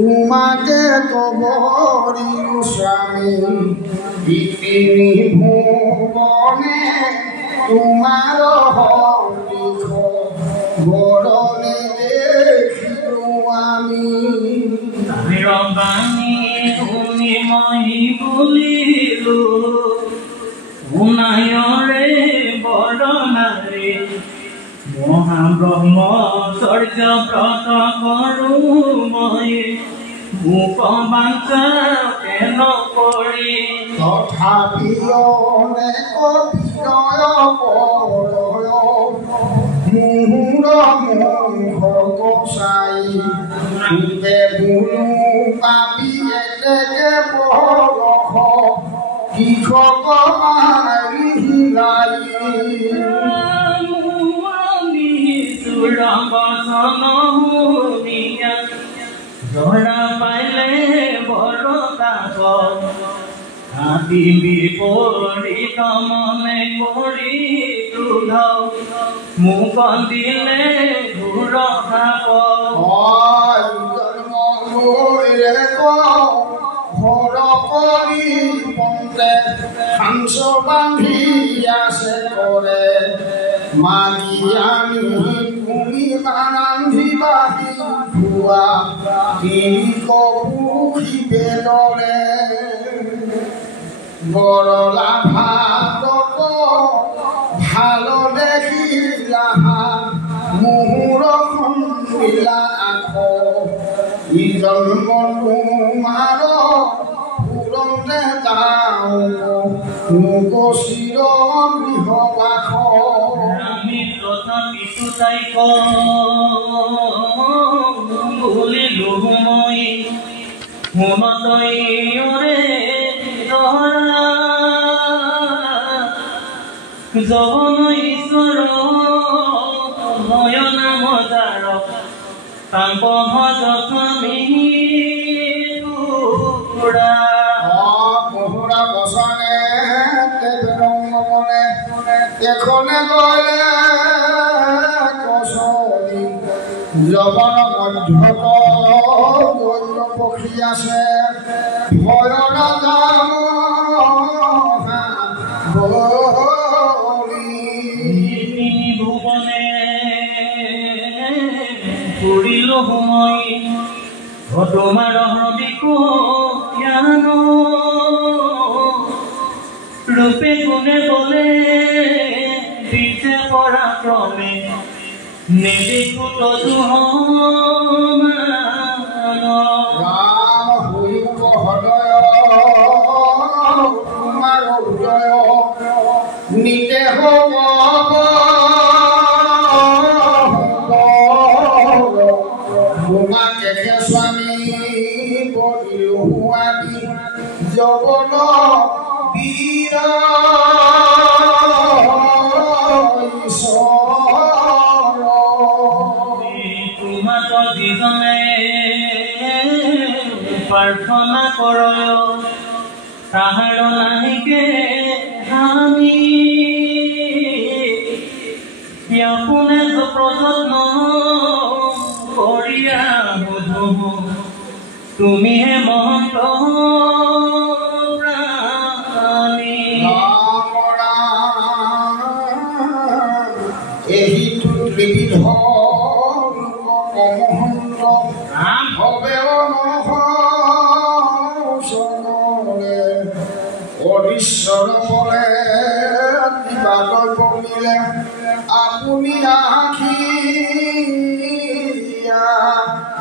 তোমাকে তো বরি স্বামী তিনি ভুবনে তোমার হরিখ বরণে দেখিলু আমি রবানী তুমি মহি বলিলু উনায়রে বরণারে মহাব্রহ্মচর্য ব্রত করু মই উপবাঞ্ছা কেন করি তথাপি অনেক বিনয় বড় মুহুর মুখ গোসাই তুতে বুলু পাপি এতেকে বরখ কৃষক মারি হিলাই ধরা পাইলে বড় দাস হাতি বিপরীত মনে করি ক্রুধ মুখ দিলে ঘুর খাব ঘর করি পন্তে হাংস বান্ধি আছে করে মাগি আমি তুমি বান্ধি বাহি ভুয়া তিনি কপুখি বেদরে বড়লা ভাত ভালো দেখিলা মুহুর খন্দিলা আখ ই জন্ম তোমার পুরনে যাও মুখ শির গৃহ বাখ আমি তথাপি তাই ভুলিলু মই মনতইরে ধরা জগন ঈশ্বর নয়ন মজার তাঙ্ক ভজ স্বামী তুড়া বহুরা বসনে মনে এখনে গলে কসলি লবণ মধ্যত গৌর পক্ষী আছে ভয় নাম ভুবনে পুরিল মই তোমার হৃদিকো জ্ঞান রূপে গুণে বলে দিতে পরাক্রমে নেদেখু তদুহ রাম হইব হৃদয় তোমার হৃদয় নিতে হব তোমাকে স্বামী বলিল আমি যবন বীর তোমাক যিজনে প্ৰাৰ্থনা কৰ তাহাৰ নাহিকে আমি আপোনে প্ৰযত্ন কৰিয়া বুধো তুমিহে মহন্ত ঈশ্বৰ বলে কিবাদল বলিলে আপুনি আখিয়া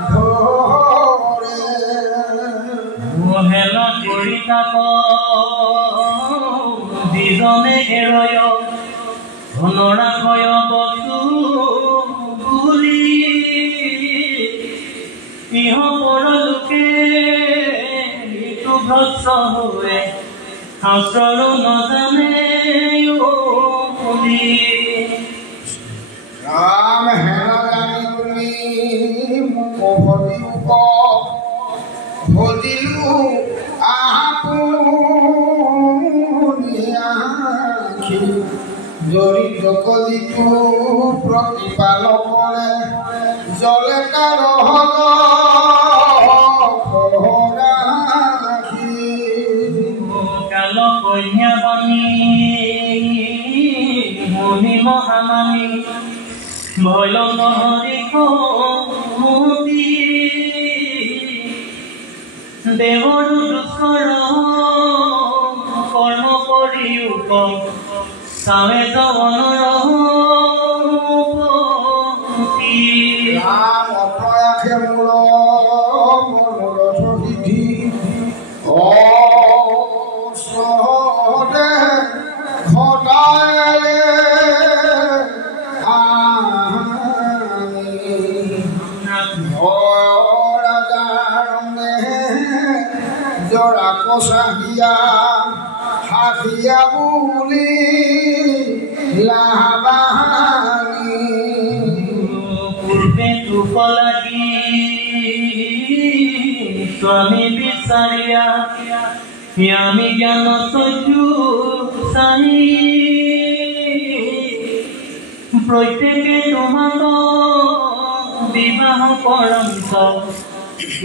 ধৰে হেল কৰি তাক যিজনে এৰয় ধনৰাশয় বস্তু বুলি ইহ পৰলোকে মৃত্যু ভ্ৰষ্ট হৈ শাস্ত্ৰৰো নজানে ৰাম হেন জানি তুমি মোক ভজিলো আপুনি আখি জড়িত কলিটো প্ৰতিপালকৰে জলে কাৰ ভয়ল নহৰি কমতি দেৱৰ দুষ্কৰ কৰ্ম কৰিও চাৱে জৱনৰ ৰাম অপ্ৰয়াসে মূল মনোৰথ সিদ্ধি অসহতে ঘটালে জৰা কচাহিয়া হাহিয়া বুলি লাহাবাহানি পূৰ্বে দুখ লাগি স্বামী বিচাৰিয়া আমি জ্ঞান চক্ষু চাহি প্ৰত্যেকে তোমাক বিবাহ কৰন্ত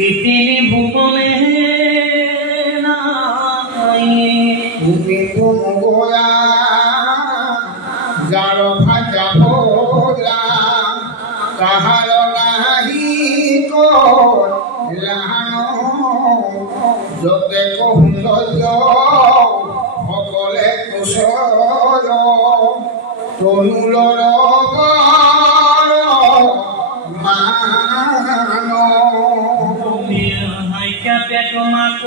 ইতিনি ভুৱনে তুমি কোন গোয়া যাৰ ভাজা ভোলা কাহাৰ নাহি লাহানো যতে কৌন্দৰ্য সকলে কুশল তনুলৰ মানো হাইকাতে তোমাক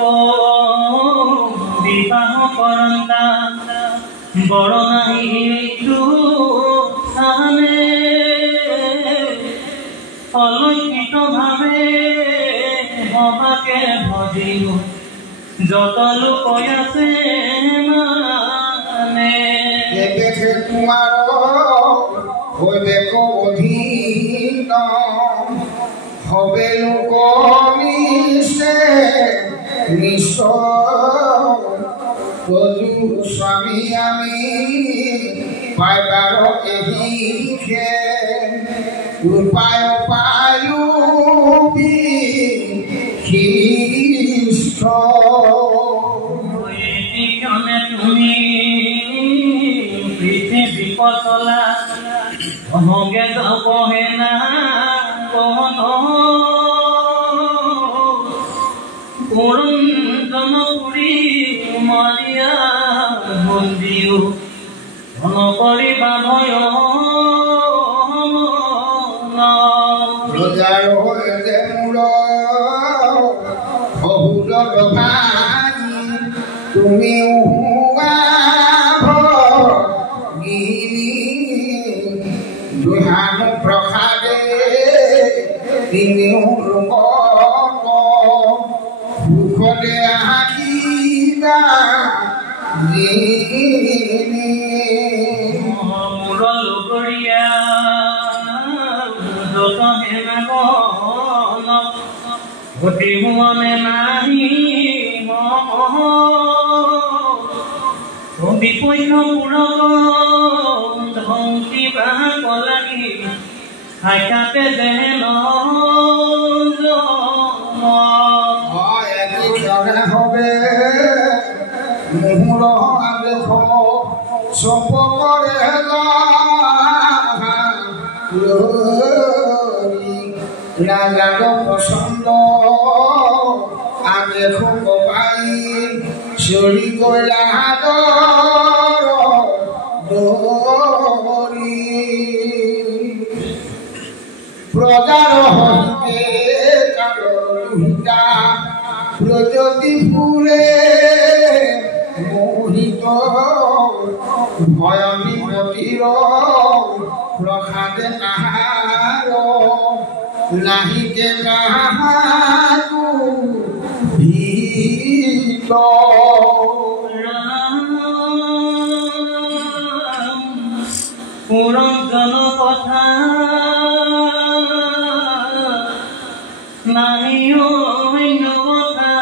বিবাহ কৰন্তা বৰ নাহি চানে অলক্ষিত ভাৱে ভবাকে ভজিও যত লোক আছে মানে দেখে তোমার হইবে অধীন হবে লোক মিশে নিশ্চয় স্বামী আমি পাইবার এহিখে উপায় পায়ু খ্রিষ্ট তুমি পৃথিৱী পচলা অহগে যাবহে না পুৰঞ্জন পুৰি মাৰিয়া বন্দিও নকৰিবা ভয় ৰজাৰ যে মূৰ বহুল ভাঙি তুমি দুহানো প্ৰসাদে তিনিও সুখতে আহিবা মূৰ লগৰীয়া যত হেন ঘটি মনে নাহি বিপক্ষ পুৰণ ধংকি বাক লাগি হাইকাতে যেন হবে মুহুর আদেশ সম্পর্কে রাজার পছন্দ আদেশ পাই চলি গলা প্রজার হইতে কারণিতা প্রযতি ফুলে মোহিত ভয়নিপতির প্রসাদে কাহার নাহিকে কাহাকু ভীত পুরঞ্জন কথা নাহি অন্য কথা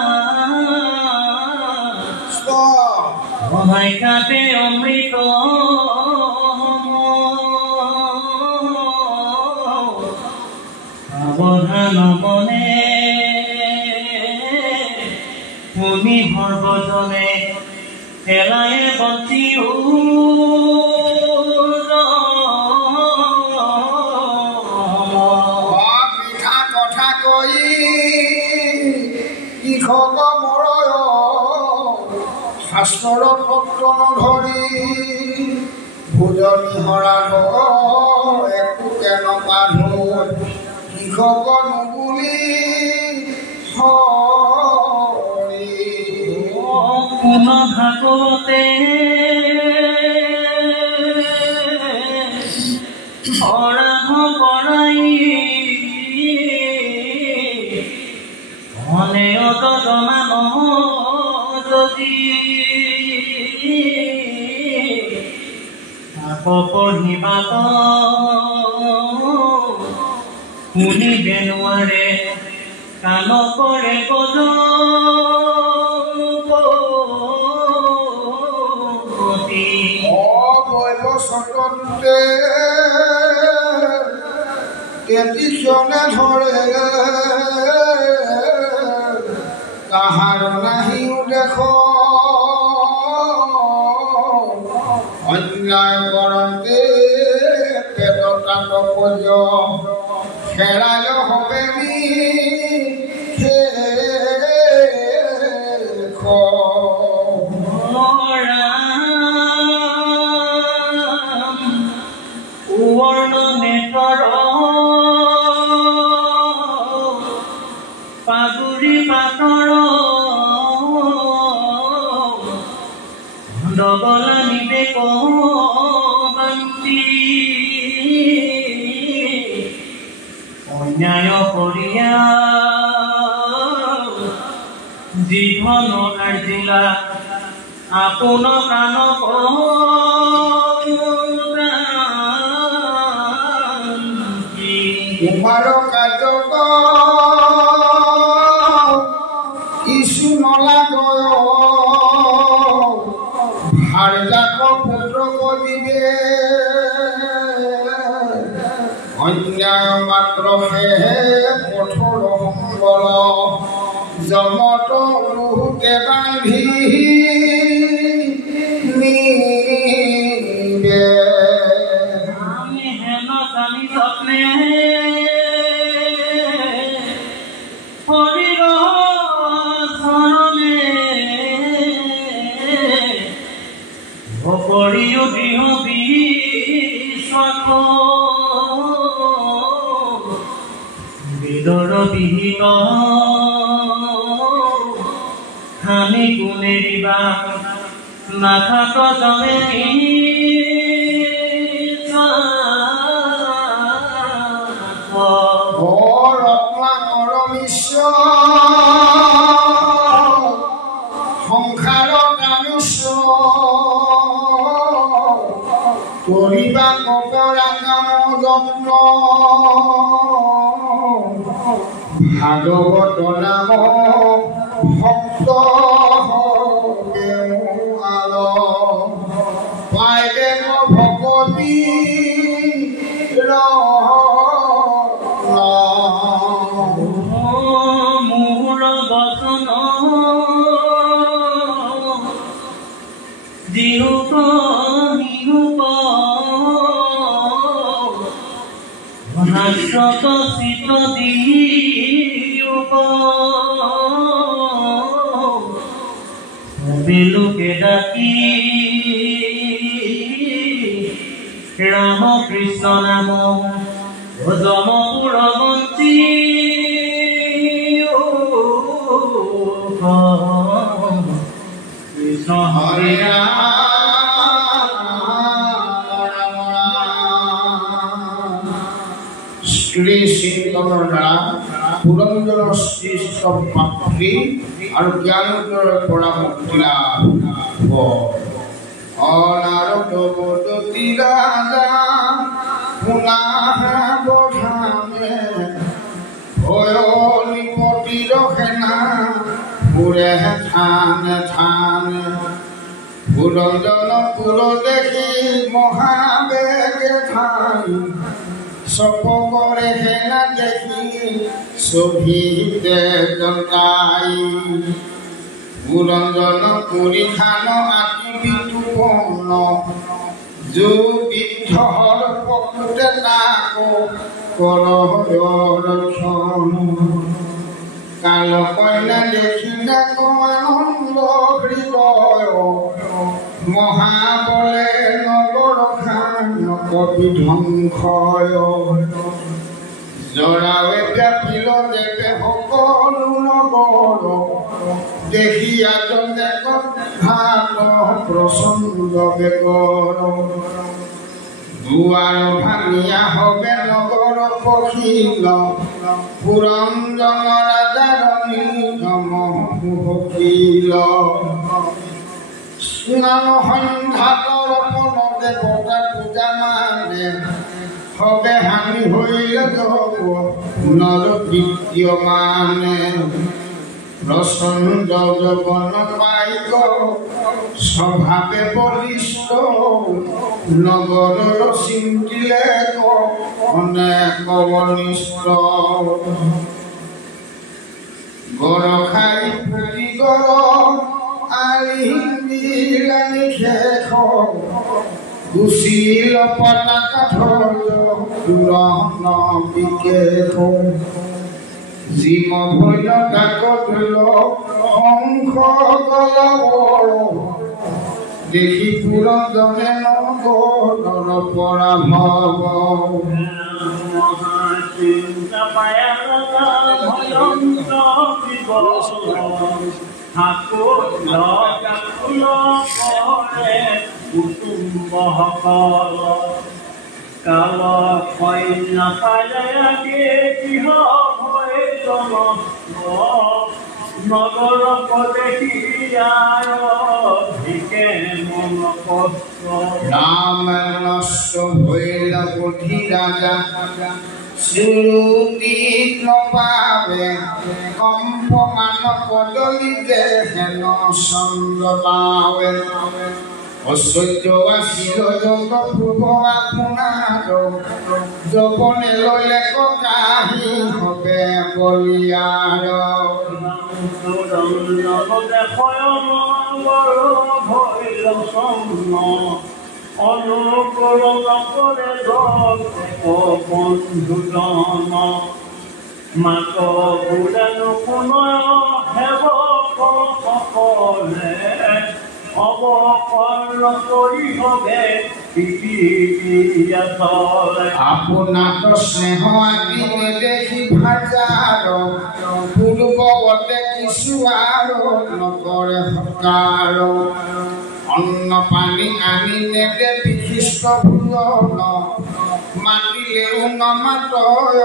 হাইকাতে অমৃত সাৱধান মনে তুমি সৰ্বজনে পেলাই বঞ্চিও কৃষক মৰয় শাস্ত্ৰৰ পত্ৰ নধৰি ভোজনী হৰাধ একোকে নপাধো কৃষক নুবুলি কোন ভাগৱতে অৰাধ কৰাই মনে অতমান যদি পঢ়িবাত শুনিবে নোৱাৰে কাণ কৰে কজ অবৈবস্বতন্ত্ৰে তেতিজনে ধৰে কাহাৰ নাহিও দেখ অন্যায় কৰতে পেটতাত পজ হেৰায় হবে নি সুবৰ্ণ নেতৰ পাগুৰি পাতৰ ডবলা নিবেক বান্তি অন্যায় কৰিয়া জীবন কাৰ্যিলা আপোন কাণ কুমাৰ কাৰ্যক কিছু নলাগয় ভাৰজাক পুত্ৰ কৰিবে অন্যায় মাত্ৰ সেহে কঠোৰ সংবল জমত বহুতে বান্ধি নিবে আমি হেন জানি স্বপ্নে শৰীৰ চৰণে কৰিও দৃঢ় বিশ্বাস বেদৰ বিহিত আমি কোনে দিবা নাথাক জনে ৰত্নাকৰ মিশ্ৰ সংসাৰ কামিশ্ৰ কৰিবা কপৰা কাম যত্ন ভাগৱত নাম ভক্ত আল পাইবে ভকতি মোৰ বচন দিহুক নিহুক হাস্যত চিত দিহুক বেলুকে ডাকি ৰাম কৃষ্ণ নাম জমপুৰ বন্তি কৃষ্ণ হৰে ৰাম শ্ৰী চিন্তনৰ দ্বাৰা পুৰন্দৰ শ্ৰেষ্ঠ পাত্ৰী আৰু জ্ঞানোত্তৰৰ পৰা মুক্তি লাভ অনাৰত বদতি ৰাজা পুনাহ বধামে ভয় নিপতি ৰখেনা পুৰে থানে থানে পুৰঞ্জন পুৰ দেখি মহাবেগে ঠাই সপকরে হেনা দেখি শোভিতে জন্তাই পুরঞ্জন পুরীখান আতি বিতুপন যো বিদ্ধর পকুতে তাক করক্ষণ কাল কন্যা দেখিলে আনন্দ হৃদয় মহাবলে নগর খানক বিধ্বংসয় জৰাৱে ব্যাপিল দেৱে সকলো নগৰ দেখিয়া জনে ঘাত প্ৰচণ্ড বেগৰ দুৱাৰ ভাঙিয়া হবে নগৰ পখিল পুৰঞ্জন ৰাজাৰ নিগম ভকিল স্নান সন্ধ্যাতৰ পন দেৱতা পূজা মানে হবে হানি হইলে যাব নৰ বিদ্যমানে প্ৰচণ্ড যৌবন পাইক স্বভাবে বলিষ্ঠ নগৰৰ চিন্তিলে অনেক অনিষ্ট গৰখাই পুতি কৰ আলিহিলানি শেষ গুচিল পতা কাঠৰ পুৰণ বিকেশ জিম ভৈল কাকত শংখ গলবৰ দেখি পুৰঞ্জনে নগৰৰ পৰা ভৱ কাল কন্যা পালে নগর রাম নষ্ট হইল বুদ্ধি রাজা শ্রুতি নপাবে কম্পমান কদলিতে হেন চন্দ্র পাবে ঐশ্বর্য আসিল যত পূর্ব আপনার যৌবনে লইলে কাহি হবে বলিয়ার বন্ধুজন মাত বুলানো কোন হেব সকলে অবকর্ণ করি হবে আপনার স্নেহ আদিনে দেখি ভাজার পূর্ববতে কিছু আর নকরে হকার অন্ন পানী আনিলে বিশিষ্ট ভোজন মাতিলেও নমাতয়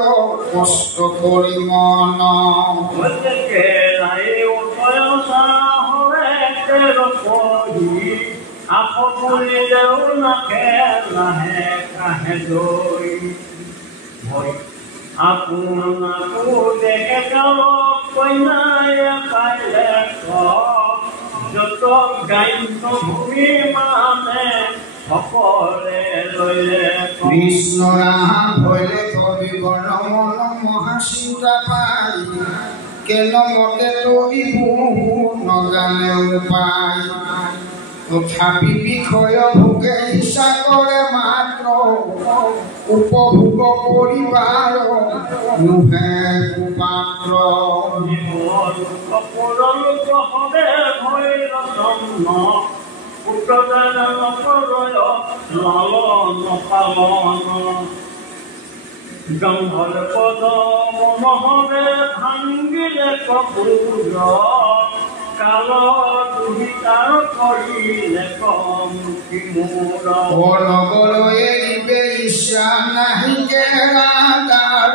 কষ্ট কৰি মন আপুনিলেও নাখে লাহে কাহে দৈ আপোনাকো দেখে কাল কন্যাই পাইলে যত গাইন ভূমি মানে সকলে লইলে কৃষ্ণ রাহা ভইলে কবি বর্ণ মন মহাচিন্তা পাই কেন মতে তরি বহু নজানে উপায় তথাপি বিষয় ভোগে ইচ্ছা কৰে মাত্ৰ উপভোগ কৰিবাৰ নুহে কুপাত্ৰ জংঘল পদ মনহৰে ভাঙিলে কপুৰ কাল দুহিতাৰ কৰিলে কমুখী মোৰ নগৰ এৰিবে ইচ্ছা নাহিকে ৰাজাৰ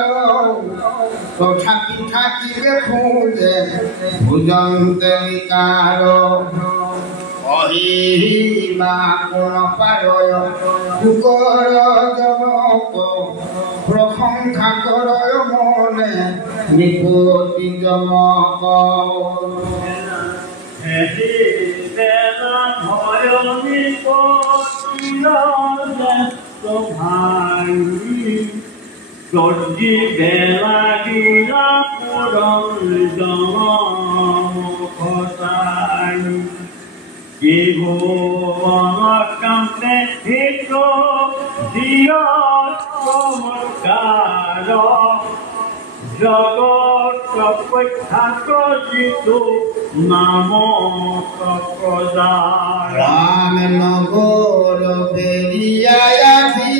তথাপি থাকিবে খোজে ভোজন্তে নিকাৰ অহিবা কোন পাৰয় কুকৰ জনক প্ৰশংসা কৰয় মনে নিপতি জমক গৰ্জি বেলা গিলা পুৰঞ্জনসাই কান্তে হিত দিয় চমৎকাৰ জগত প্ৰখ্যাত যিটো নাম প্ৰজায় ৰাম নগৰ বেৰিয়াই আহি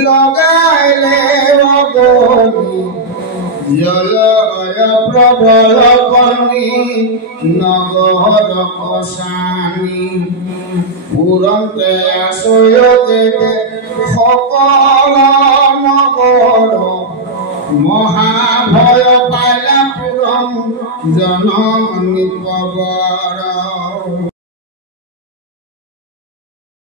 লগাইলে অগণি জলয় প্ৰবল বনি নগৰ কসানি পুৰন্তে আছয়তে সকল নগৰ মহাভয় পাইলা পুৰম জনমনি পৱ